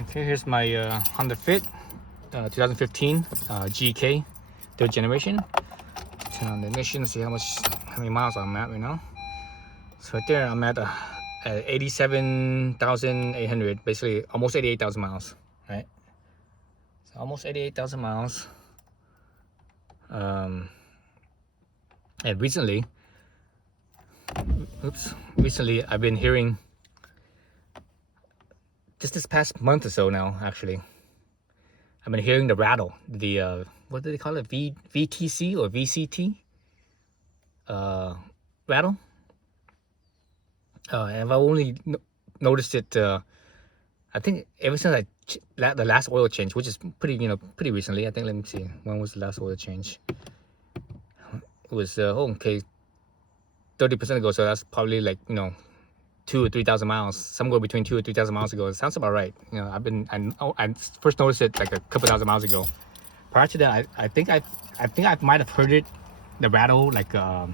Okay, here's my Honda Fit 2015 GK, third generation. Turn on the ignition, see how many miles I'm at right now. So right there, I'm at 87,800, basically almost 88,000 miles, right? So almost 88,000 miles. And recently I've been hearing, just this past month or so now, actually, I've been hearing the rattle, the what do they call it, VTC or VCT rattle. And I've only noticed it, I think ever since the last oil change, which is pretty recently. I think, let me see, when was the last oil change? It was okay, 30% ago. So that's probably like 2,000 or 3,000 miles, somewhere between 2,000 or 3,000 miles ago. It sounds about right. I first noticed it like a couple thousand miles ago. Prior to that, I think I might have heard it, the rattle, like a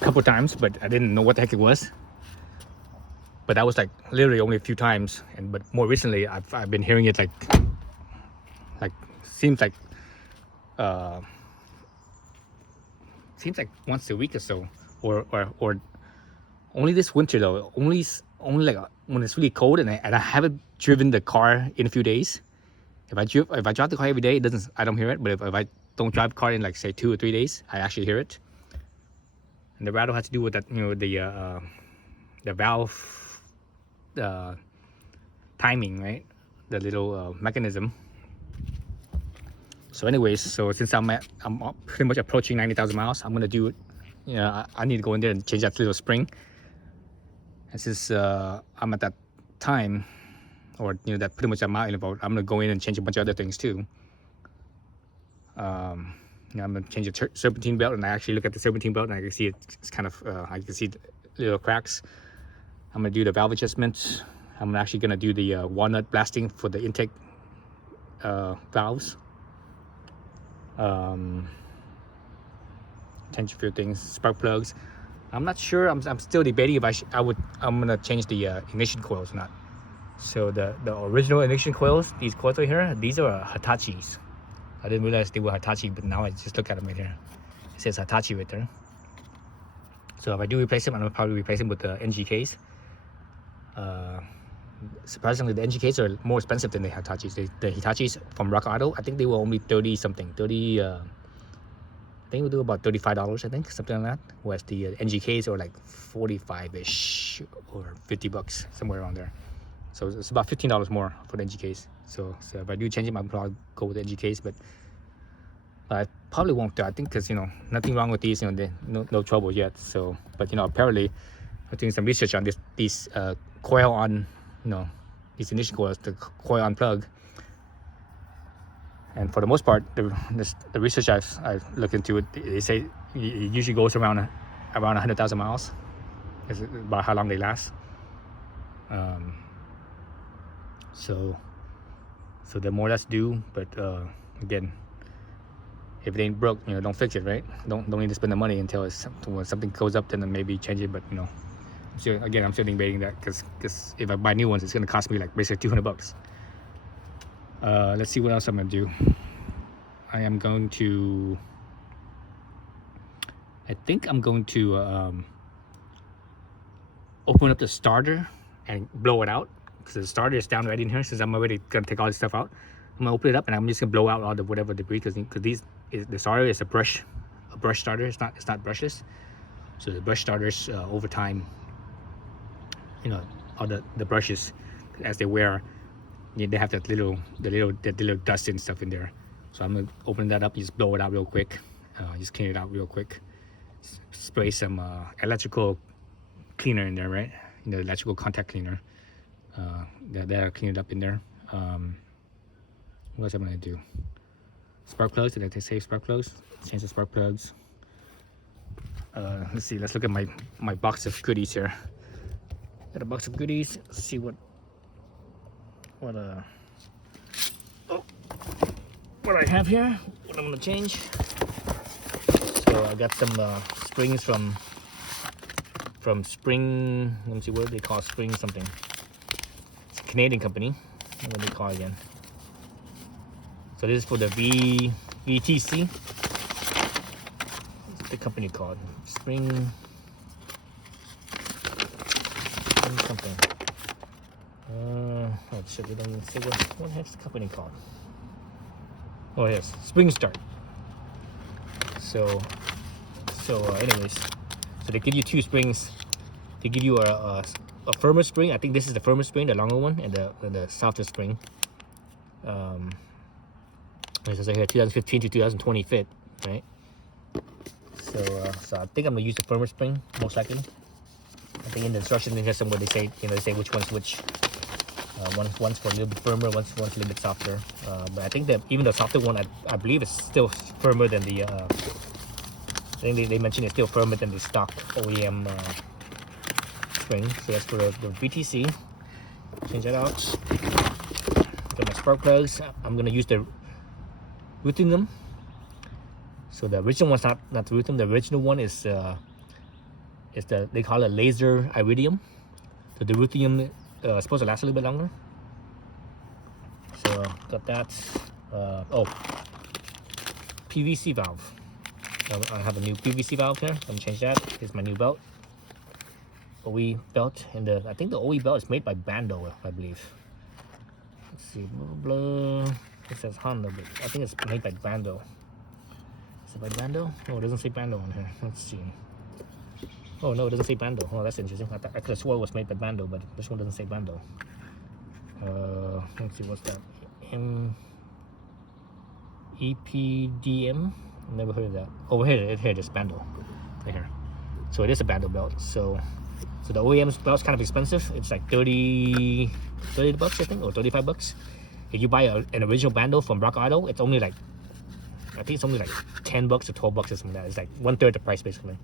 couple times, but I didn't know what the heck it was. But that was like literally only a few times, but more recently I've been hearing it like seems like once a week or so, or only this winter though. Only like when it's really cold and I haven't driven the car in a few days. If I drive the car every day, I don't hear it. But if I don't drive the car in like say 2 or 3 days, I actually hear it. And the rattle has to do with that, the valve timing, right? The little mechanism. So anyways, so since I'm pretty much approaching 90,000 miles, I'm gonna do it. I need to go in there and change that little spring. And since I'm at that time, or that pretty much I'm out in about, I'm gonna go in and change a bunch of other things too. I'm gonna change the serpentine belt, and I actually look at the serpentine belt and I can see it's kind of I can see the little cracks. I'm gonna do the valve adjustments. I'm actually gonna do the walnut blasting for the intake valves. Change a few things, spark plugs. I'm not sure. I'm still debating if I'm gonna change the ignition coils or not. So the original ignition coils, these coils right here, these are Hitachis. I didn't realize they were Hitachi, but now I just look at them right here. It says Hitachi right there. So if I do replace them, I'm gonna probably replace them with the NGKs. Surprisingly, the NGKs are more expensive than the Hitachis. The Hitachis from Rock Auto, I think they were only 30 something, 30. I think we do about $35, I think, something like that. Whereas the NGKs are like 45-ish or $50, somewhere around there. So it's about $15 more for the NGKs. So if I do change them, I'll probably go with the NGKs, but I probably won't do. I think because nothing wrong with these. No trouble yet. So, but apparently, I'm doing some research on these coil on, these ignition coils, the coil on plug. And for the most part, the research I've looked into it, they say it usually goes around 100,000 miles. Is about how long they last. So the more that's due, but again, if it ain't broke, don't fix it, right? Don't need to spend the money until when something goes up, then maybe change it. But I'm still debating that because if I buy new ones, it's gonna cost me like basically $200. Let's see what else I'm gonna do. I think I'm going to open up the starter and blow it out, because the starter is down right in here. Since I'm already gonna take all this stuff out, I'm gonna open it up and I'm just gonna blow out all the whatever debris, because the starter is a brush starter. It's not brushless. So the brush starters over time, all the brushes, as they wear, they have that little dust and stuff in there. So I'm gonna open that up, just blow it out real quick, just clean it out real quick, spray some electrical cleaner in there, right? Electrical contact cleaner. That'll clean it up in there. What else am I gonna do? Spark plugs. Did I say spark plugs? Change the spark plugs. Let's see. Let's look at my box of goodies here. Got a box of goodies. Let's see what I have here. What I'm gonna change. So I got some springs from Spring. Let me see, what do they call spring something. Canadian company. What do they call it again? So this is for the VTC. What's the company called? Spring something. Oh shit, we don't even say what the heck's the company called? Oh yes, Spring Start. So anyways, so they give you two springs. They give you a firmer spring. I think this is the firmer spring, the longer one, and the softer spring. It says right here 2015 to 2020 fit, right? So I think I'm gonna use the firmer spring most likely. I think in the instructions in here somewhere they say which one's which. One's for a little bit firmer, one's a little bit softer. But I think that even the softer one, I believe is still firmer than the. I think they mentioned it's still firmer than the stock OEM spring. So that's for the VTC. Change that out. Got my spark plugs. I'm gonna use the ruthenium. So the original one's not the ruthenium. The original one is they call it laser iridium. So the ruthenium is supposed to last a little bit longer. So got that. PVC valve. I have a new PVC valve here. I'm gonna change that. Here's my new belt. OE belt, and I think the OE belt is made by Bando, I believe. Let's see, blah blah. It says Honda, but I think it's made by Bando. Is it by Bando? No, it doesn't say Bando on here. Let's see. Oh no, it doesn't say Bando. Oh, that's interesting. I could have swore it was made by Bando, but this one doesn't say Bando. Let's see, what's that? EPDM? Never heard of that. Oh, here it is, Bando. Right here. So it is a Bando belt. So the OEM belt's kind of expensive. It's like 30 bucks, I think, or 35 bucks. If you buy an original Bando from Rock Auto, it's only like, I think it's only like 10 bucks or 12 bucks or something like that. It's like 1/3 the price basically.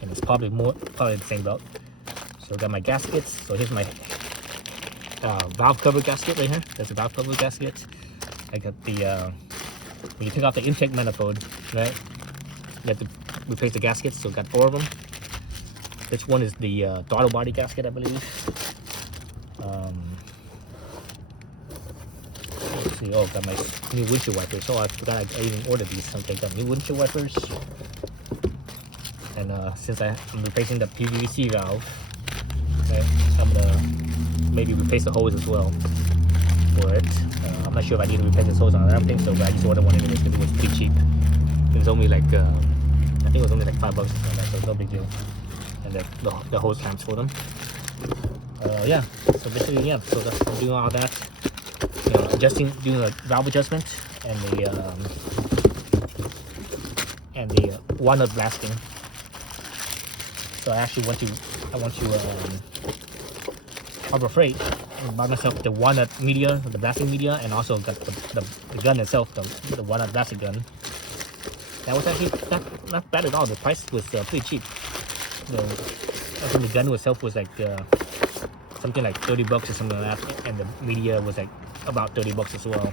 And it's probably the same belt. So I got my gaskets. So here's my valve cover gasket right here. There's a valve cover gasket. I got the when you take off the intake manifold, right? You have to replace the gaskets. So got 4 of them. This one is the throttle body gasket, I believe. Let's see. Oh, got my new windshield wipers. So I forgot I even ordered these. Okay, got new windshield wipers. And since I'm replacing the PVC valve, okay, I'm gonna maybe replace the hose as well for it. I'm not sure if I need to replace this hose on. I don't think so, but I just ordered one anyways because it was pretty cheap. It was only like I think it was only like $5 or something like that, so it's no big deal. And the hose clamps for them. Yeah. So basically, yeah. So I'm doing all that. You know, doing a valve adjustment and the walnut blasting. So I actually want to Harbor Freight and buy myself the walnut media, the blasting media, and also got the gun itself, the walnut blasting gun. That was actually not bad at all. The price was pretty cheap. I think the gun itself was like something like 30 bucks or something like that, and the media was like about 30 bucks as well.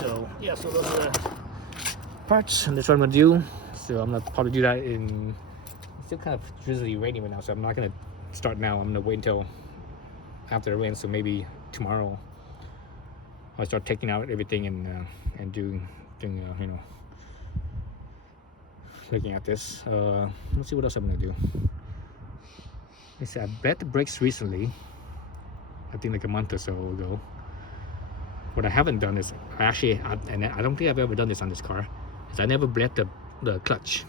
So yeah, so those are the parts, and that's what I'm gonna do. So I'm gonna probably do that in. It's still kind of drizzly raining right now, so I'm not gonna start now. I'm gonna wait until after the rain. So maybe tomorrow I'll start taking out everything and doing you know, looking at this. Let's see what else I'm gonna do. Let's see, I bled the brakes recently. I think like a month or so ago. What I haven't done is and I don't think I've ever done this on this car, is I never bled the clutch.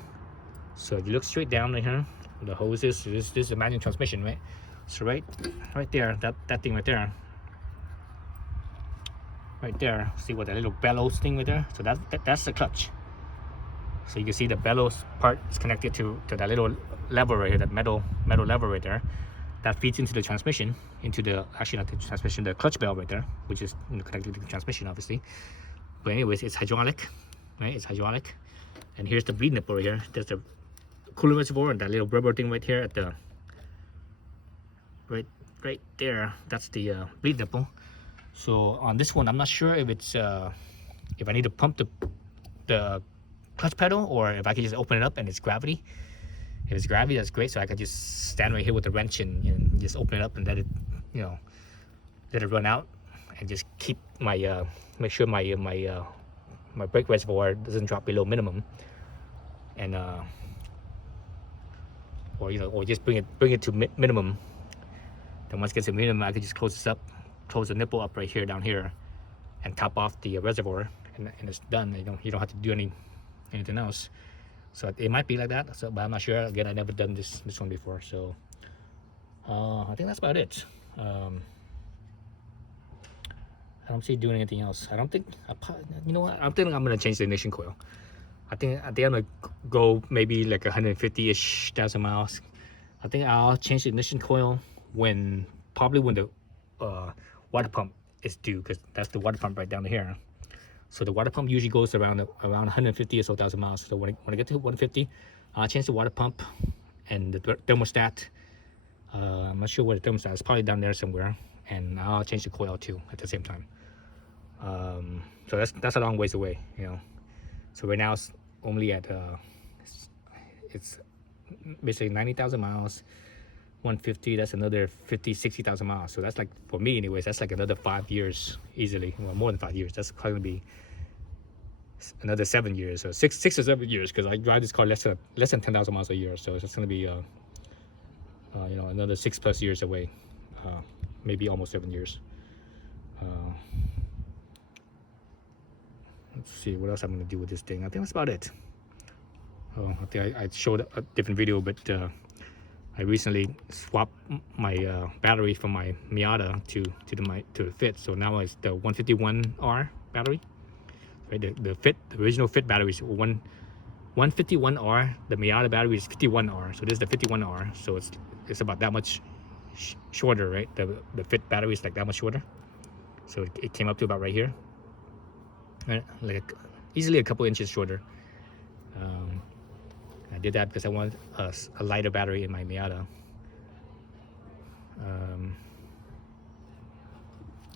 So if you look straight down right here, the hoses, this is a manual transmission, right? So right there, that thing right there, see what that little bellows thing right there? So that's the clutch. So you can see the bellows part is connected to that little lever right here, that metal lever right there. That feeds into the transmission, actually not the transmission, the clutch bell right there, which is connected to the transmission obviously. But anyways, it's hydraulic, right? It's hydraulic. And here's the bleed nipple right here. There's the coolant reservoir and that little rubber thing right here at the right there. That's the bleed nipple. So on this one, I'm not sure if it's if I need to pump the clutch pedal or if I can just open it up and it's gravity. If it's gravity, that's great. So I could just stand right here with the wrench and just open it up and let it, let it run out, and just keep my make sure my brake reservoir doesn't drop below minimum, and or just bring it to minimum. Then once it gets to minimum, I could just close the nipple up right here down here, and top off the reservoir, and it's done. You don't have to do anything else. So it might be like that, but I'm not sure. Again, I never done this one before, so I think that's about it. I don't see doing anything else. I don't think, you know what? I think I'm gonna change the ignition coil. I think I'm gonna go maybe like 150-ish thousand miles. I think I'll change the ignition coil probably when the water pump is due, because that's the water pump right down here. So the water pump usually goes around 150 or so thousand miles. So when I get to 150, I'll change the water pump and the thermostat. I'm not sure where the thermostat is. Probably down there somewhere. And I'll change the coil too at the same time. So that's a long ways away, So right now it's only at it's basically 90,000 miles. 150, that's another 50-60,000 miles. So that's like, for me anyways, that's like another 5 years easily. Well, more than 5 years. That's probably gonna be another 7 years, or six or 7 years, because I drive this car less than 10,000 miles a year. So it's gonna be another 6+ years away, maybe almost 7 years. Let's see what else I'm gonna do with this thing. I think that's about it. I think I showed a different video, but I recently swapped my battery from my Miata to the Fit. So now it's the 151R battery. Right, the original Fit battery is 151R. The Miata battery is 51R. So this is the 51R. So it's about that much shorter, right? The Fit battery is like that much shorter. So it came up to about right here, right? Like easily a couple inches shorter. I did that because I wanted a lighter battery in my Miata.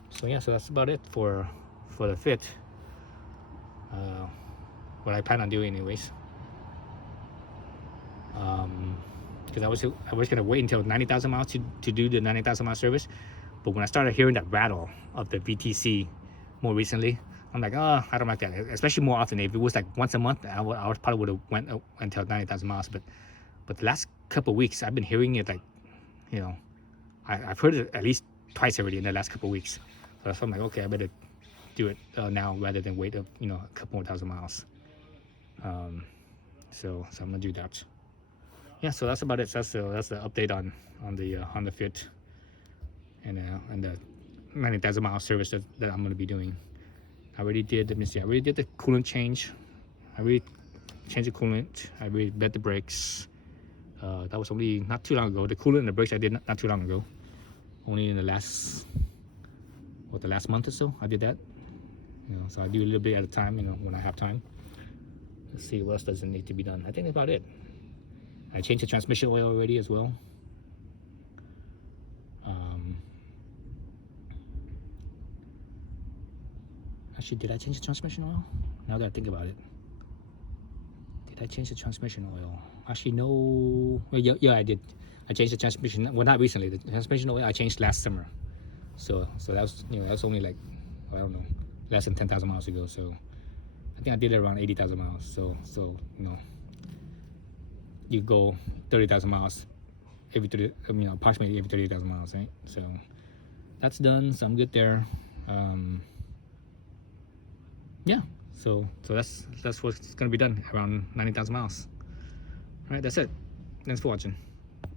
So yeah, so that's about it for the Fit. What I plan on doing anyways. Because I was gonna wait until 90,000 miles to do the 90,000 mile service, but when I started hearing that rattle of the VTC more recently, I'm like, I don't like that. Especially more often. If it was like once a month, I probably would have went until 90,000 miles. But the last couple of weeks, I've been hearing it like, I've heard it at least twice already in the last couple of weeks. So I'm like, okay, I better do it now rather than wait a couple more thousand miles. So I'm gonna do that. Yeah, so that's about it. So that's the update on the Honda Fit and the 90,000 mile service that I'm gonna be doing. I already did the coolant change. I already changed the coolant. I already bled the brakes. That was only not too long ago. The coolant and the brakes I did not too long ago. Only in the last month or so I did that. So I do a little bit at a time, when I have time. Let's see what else doesn't need to be done. I think that's about it. I changed the transmission oil already as well. Actually, did I change the transmission oil? Now that I think about it, did I change the transmission oil? Actually, no. Well, yeah, I did. I changed the transmission. Well, not recently. The transmission oil I changed last summer. So that was that's only like, I don't know, less than 10,000 miles ago. So I think I did it around 80,000 miles. So you go 30,000 miles approximately every 30,000 miles, right? So that's done. So I'm good there. Yeah, so that's what's gonna be done around 90,000 miles. All right, that's it. Thanks for watching.